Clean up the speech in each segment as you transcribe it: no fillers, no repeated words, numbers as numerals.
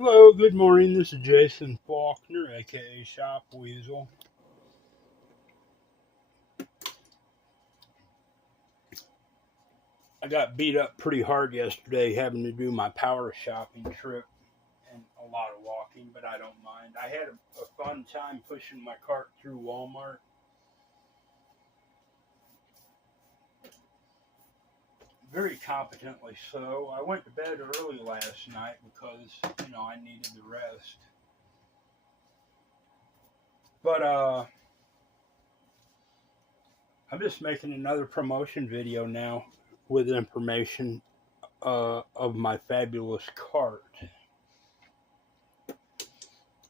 Hello, good morning. This is Jason Faulkner, aka Shop Weasel. I got beat up pretty hard yesterday having to do my power shopping trip and a lot of walking, but I don't mind. I had a fun time pushing my cart through Walmart. Very competently so. I went to bed early last night because, I needed the rest. But I'm just making another promotion video now with information of my fabulous cart.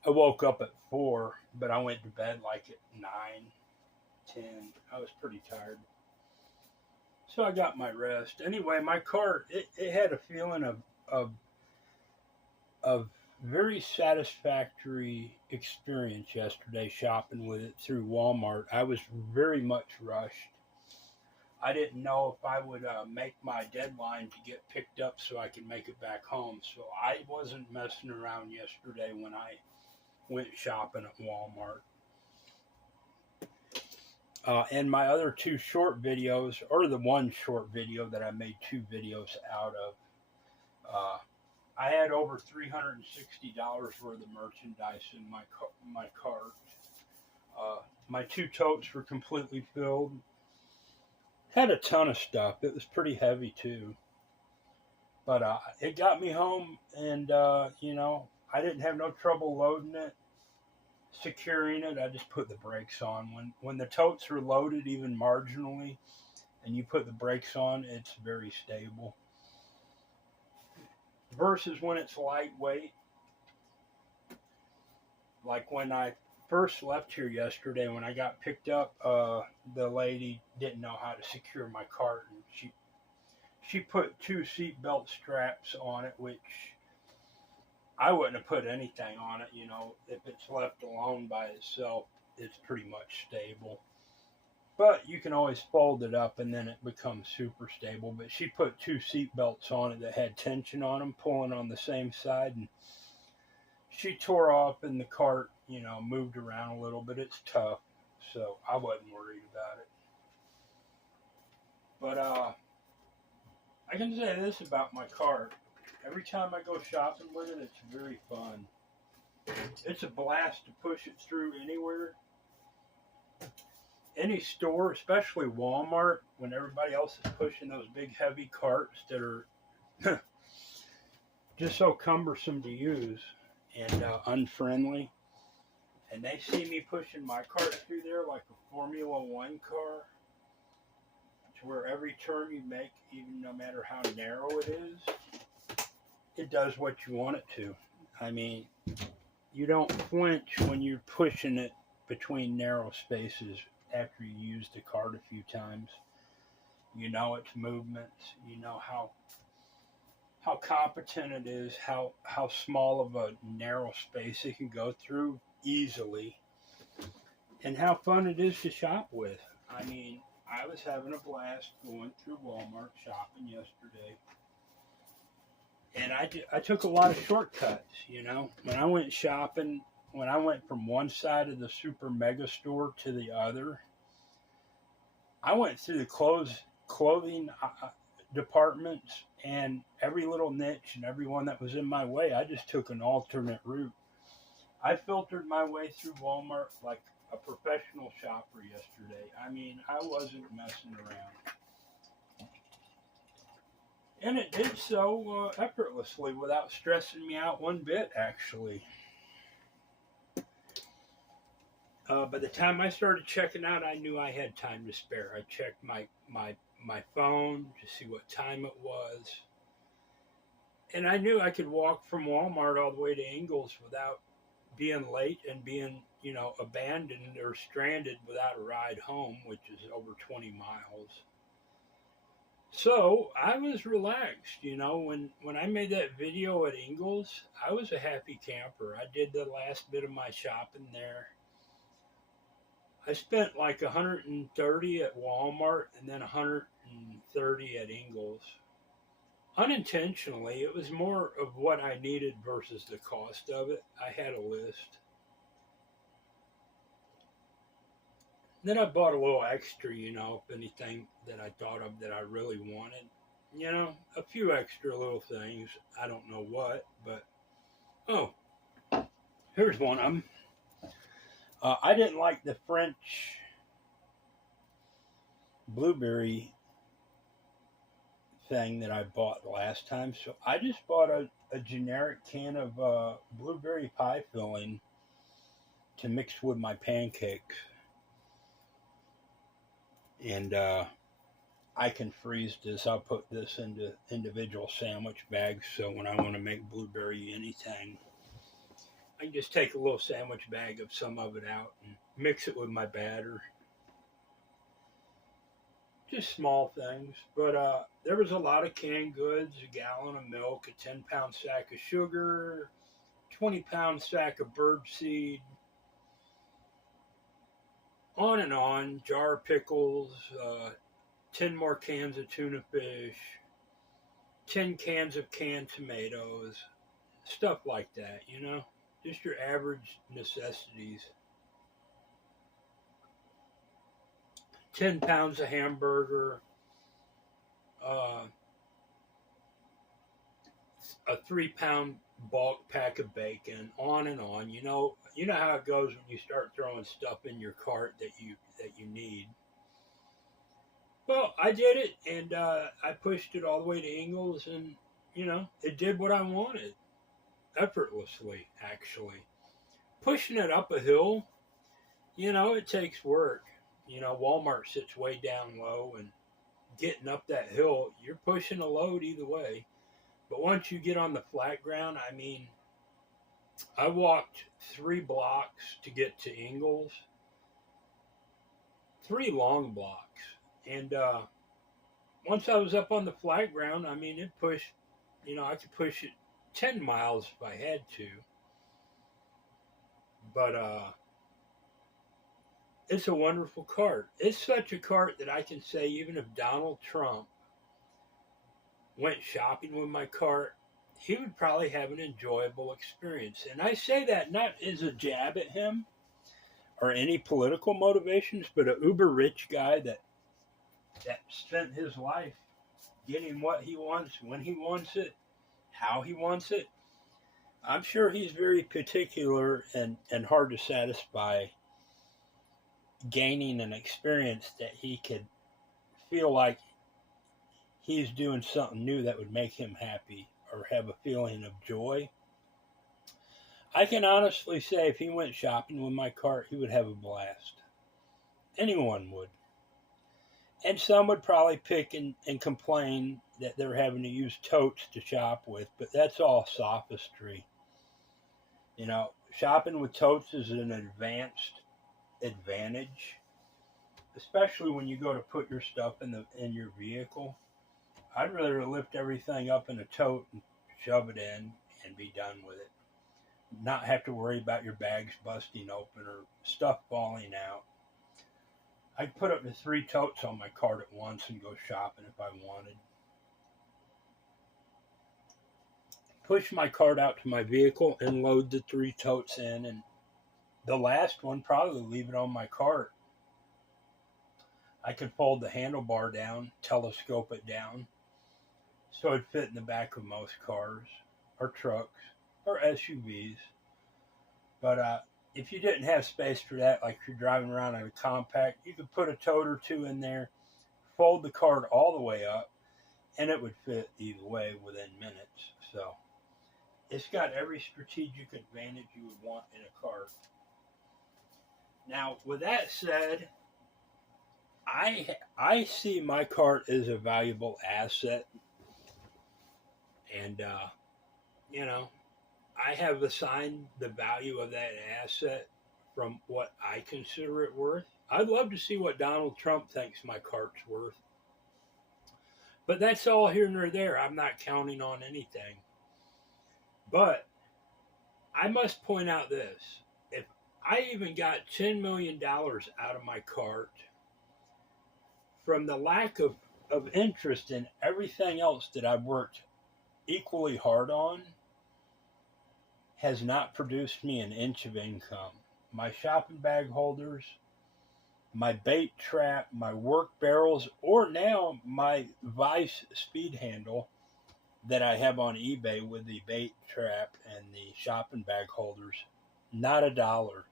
I woke up at 4, but I went to bed like at 9, 10. I was pretty tired. So I got my rest. Anyway, my cart, it had a feeling of, of very satisfactory experience yesterday shopping with it through Walmart. I was very much rushed. I didn't know if I would make my deadline to get picked up so I could make it back home. So I wasn't messing around yesterday when I went shopping at Walmart. And my other two short videos, or the one short video that I made two videos out of, uh, I had over $360 worth of merchandise in my cart. My two totes were completely filled. Had a ton of stuff. It was pretty heavy too, but it got me home, and I didn't have no trouble loading it, securing it. I just put the brakes on. When the totes are loaded, even marginally, and you put the brakes on, it's very stable. Versus when it's lightweight, like when I first left here yesterday, when I got picked up, the lady didn't know how to secure my cart, and she put two seatbelt straps on it, which I wouldn't have put anything on it. If it's left alone by itself, it's pretty much stable. But you can always fold it up and then it becomes super stable. But she put two seat belts on it that had tension on them, pulling on the same side, and she tore off in the cart. Moved around a little bit. It's tough, so I wasn't worried about it. But I can say this about my cart: every time I go shopping with it, it's very fun. It's a blast to push it through anywhere, any store, especially Walmart, when everybody else is pushing those big heavy carts that are just so cumbersome to use and unfriendly. And they see me pushing my cart through there like a Formula One car, to where every turn you make, even no matter how narrow it is, it does what you want it to. I mean, you don't flinch when you're pushing it between narrow spaces after you use the cart a few times. You know its movements. You know how competent it is, how small of a narrow space it can go through easily, and how fun it is to shop with. I mean, I was having a blast going through Walmart shopping yesterday, and I took a lot of shortcuts. When I went shopping, when I went from one side of the super mega store to the other, I went through the clothing departments, and every little niche and every one that was in my way. I just took an alternate route. I filtered my way through Walmart like a professional shopper yesterday. I mean, I wasn't messing around. And it did so effortlessly without stressing me out one bit, actually. By the time I started checking out, I knew I had time to spare. I checked my phone to see what time it was. And I knew I could walk from Walmart all the way to Ingles without being late and being, abandoned or stranded without a ride home, which is over 20 miles. So I was relaxed, when I made that video at Ingles, I was a happy camper. I did the last bit of my shopping there. I spent like 130 at Walmart and then 130 at Ingles. unintentionally, it was more of what I needed versus the cost of it. I had a list. Then I bought a little extra, if anything that I thought of that I really wanted. A few extra little things. I don't know what, but oh, here's one of them. I didn't like the French blueberry thing that I bought last time, so I just bought a generic can of blueberry pie filling to mix with my pancakes. And I can freeze this. I'll put this into individual sandwich bags, so when I want to make blueberry anything, I can just take a little sandwich bag of some of it out and mix it with my batter. Just small things. But there was a lot of canned goods, a gallon of milk, a 10-pound sack of sugar, 20-pound sack of birdseed, on and on, jar of pickles, 10 more cans of tuna fish, 10 cans of canned tomatoes, stuff like that, just your average necessities. 10 pounds of hamburger, a 3-pound bulk pack of bacon, on and on. You know how it goes when you start throwing stuff in your cart that you need. Well, I did it, and I pushed it all the way to Ingles, and it did what I wanted, effortlessly, actually. Pushing it up a hill, it takes work. Walmart sits way down low, and getting up that hill, you're pushing a load either way. But once you get on the flat ground, I walked 3 blocks to get to Ingles, 3 long blocks. And once I was up on the flat ground, it pushed, I could push it 10 miles if I had to. But it's a wonderful cart. It's such a cart that I can say even if Donald Trump went shopping with my cart, he would probably have an enjoyable experience. And I say that not as a jab at him or any political motivations, but an uber rich guy that spent his life getting what he wants, when he wants it, how he wants it. I'm sure he's very particular and hard to satisfy, gaining an experience that he could feel like he's doing something new that would make him happy or have a feeling of joy. I can honestly say if he went shopping with my cart, he would have a blast. Anyone would. And some would probably pick and complain that they're having to use totes to shop with, but that's all sophistry. Shopping with totes is an advantage, especially when you go to put your stuff in your vehicle. I'd rather lift everything up in a tote and shove it in and be done with it. Not have to worry about your bags busting open or stuff falling out. I'd put up to 3 totes on my cart at once and go shopping if I wanted. Push my cart out to my vehicle and load the 3 totes in, and the last one probably leave it on my cart. I could fold the handlebar down, telescope it down, so it'd fit in the back of most cars or trucks or SUVs. But if you didn't have space for that, like if you're driving around in a compact, you could put a tote or 2 in there, fold the cart all the way up, and it would fit either way within minutes. So it's got every strategic advantage you would want in a cart. Now, with that said, I see my cart as a valuable asset, and I have assigned the value of that asset from what I consider it worth. I'd love to see what Donald Trump thinks my cart's worth, but that's all here nor there. I'm not counting on anything. But I must point out this: if I even got $10 million out of my cart from the lack of interest in everything else that I've worked equally hard on has not produced me an inch of income. My shopping bag holders, my bait trap, my work barrels, or now my Vice speed handle that I have on eBay with the bait trap and the shopping bag holders, not a dollar.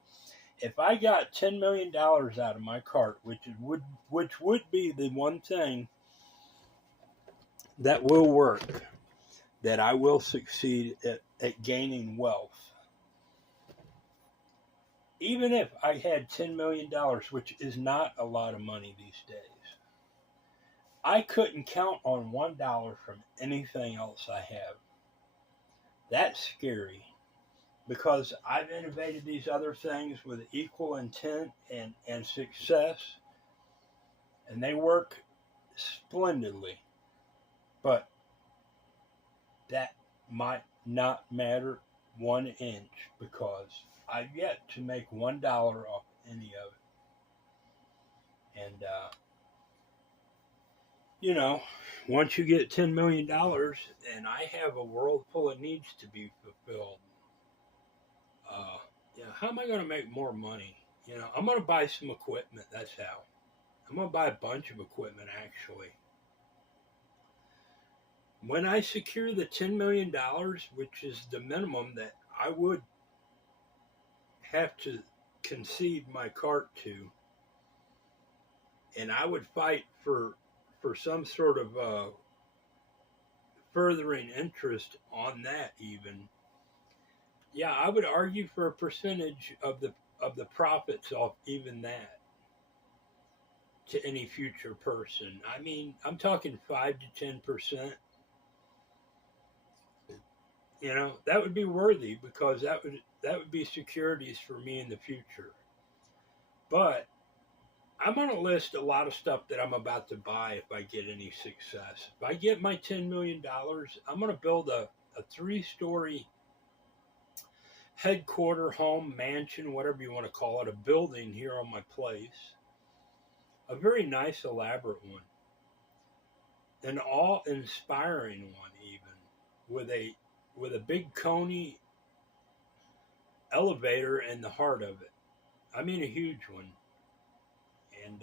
If I got $10 million out of my cart, which would be the one thing that will work, that I will succeed at gaining wealth. Even if I had $10 million, which is not a lot of money these days, I couldn't count on $1 from anything else I have. That's scary because I've innovated these other things with equal intent and success, and they work splendidly. But that might not matter 1 inch because I've yet to make $1 off any of it. And, once you get $10 million and I have a world full of needs to be fulfilled, how am I going to make more money? I'm going to buy some equipment. That's how. I'm going to buy a bunch of equipment, actually. When I secure the $10 million, which is the minimum that I would have to concede my cart to, and I would fight for some sort of furthering interest on that even. Yeah, I would argue for a percentage of the profits off even that to any future person. I mean, I'm talking 5 to 10%. That would be worthy because that would be securities for me in the future. But I'm going to list a lot of stuff that I'm about to buy if I get any success. If I get my $10 million, I'm going to build a 3-story headquarter, home, mansion, whatever you want to call it, a building here on my place. A very nice, elaborate one. An awe-inspiring one even, with a big coney elevator in the heart of it. I mean a huge one. And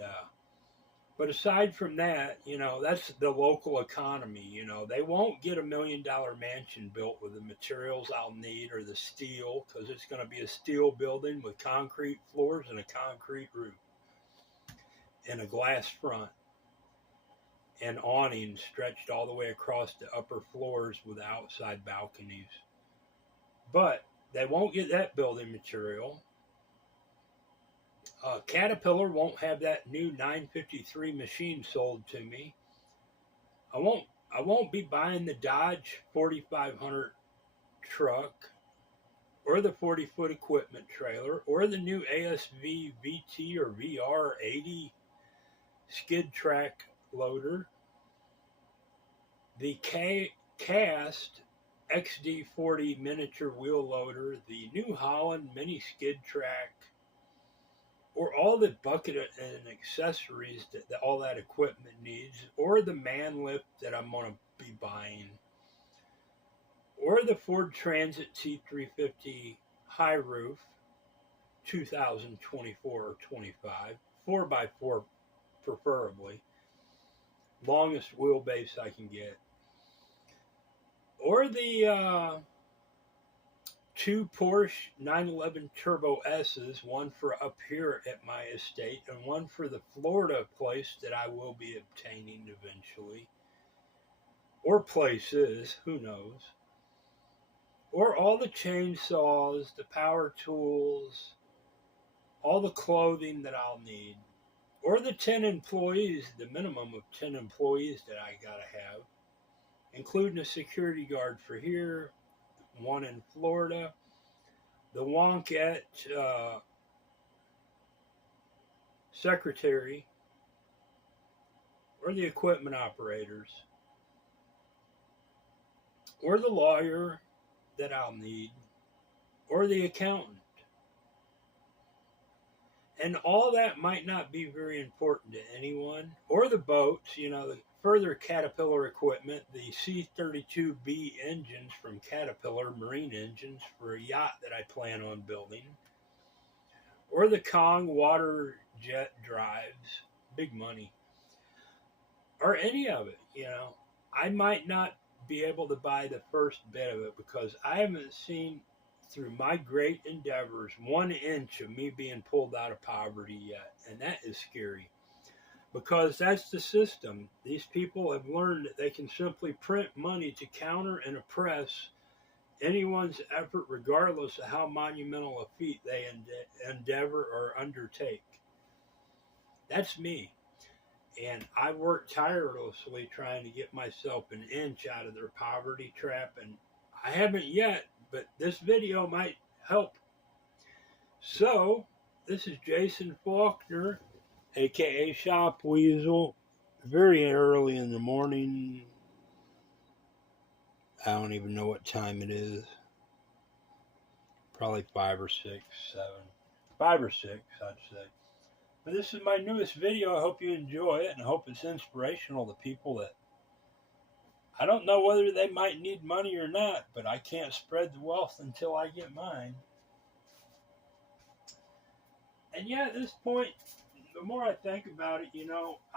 but aside from that, that's the local economy. They won't get $1 million mansion built with the materials I'll need or the steel, because it's going to be a steel building with concrete floors and a concrete roof and a glass front and awnings stretched all the way across the upper floors with outside balconies. But they won't get that building material. Caterpillar won't have that new 953 machine sold to me. I won't be buying the Dodge 4500 truck or the 40-foot equipment trailer or the new ASV VT or VR80 skid track loader, the Cast XD40 miniature wheel loader, the New Holland mini skid track, or all the bucket and accessories that all that equipment needs, or the man lift that I'm going to be buying, or the Ford Transit T350 high roof, 2024 or 25, 4x4 preferably, longest wheelbase I can get, or the 2 Porsche 911 Turbo S's, one for up here at my estate and one for the Florida place that I will be obtaining eventually, or places, who knows, or all the chainsaws, the power tools, all the clothing that I'll need, or the 10 employees, the minimum of 10 employees that I gotta have, including a security guard for here, one in Florida, the Wonkette secretary, or the equipment operators, or the lawyer that I'll need, or the accountant. And all that might not be very important to anyone, or the boats, the further Caterpillar equipment, the C-32B engines from Caterpillar, marine engines for a yacht that I plan on building, or the Kong water jet drives, big money, or any of it, I might not be able to buy the first bit of it because I haven't seen through my great endeavors 1 inch of me being pulled out of poverty yet, and that is scary. Because that's the system. These people have learned that they can simply print money to counter and oppress anyone's effort, regardless of how monumental a feat they endeavor or undertake. That's me. And I worked tirelessly trying to get myself an inch out of their poverty trap, and I haven't yet, but this video might help. So, this is Jason Faulkner, aka Shop Weasel, very early in the morning. I don't even know what time it is. Probably 5 or 6, 7. 5 or 6, I'd say. But this is my newest video. I hope you enjoy it, and I hope it's inspirational to people that I don't know whether they might need money or not, but I can't spread the wealth until I get mine. And yeah, at this point, the more I think about it,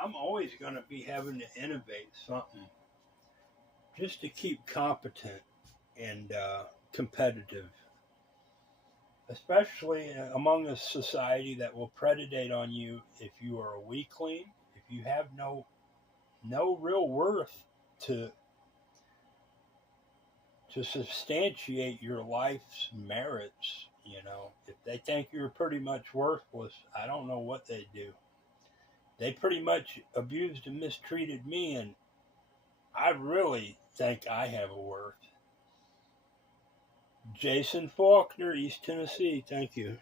I'm always going to be having to innovate something just to keep competent and competitive, especially among a society that will predate on you if you are a weakling, if you have no real worth to substantiate your life's merits. If they think you're pretty much worthless, I don't know what they do. They pretty much abused and mistreated me, and I really think I have a worth. Jason Faulkner, East Tennessee. Thank you.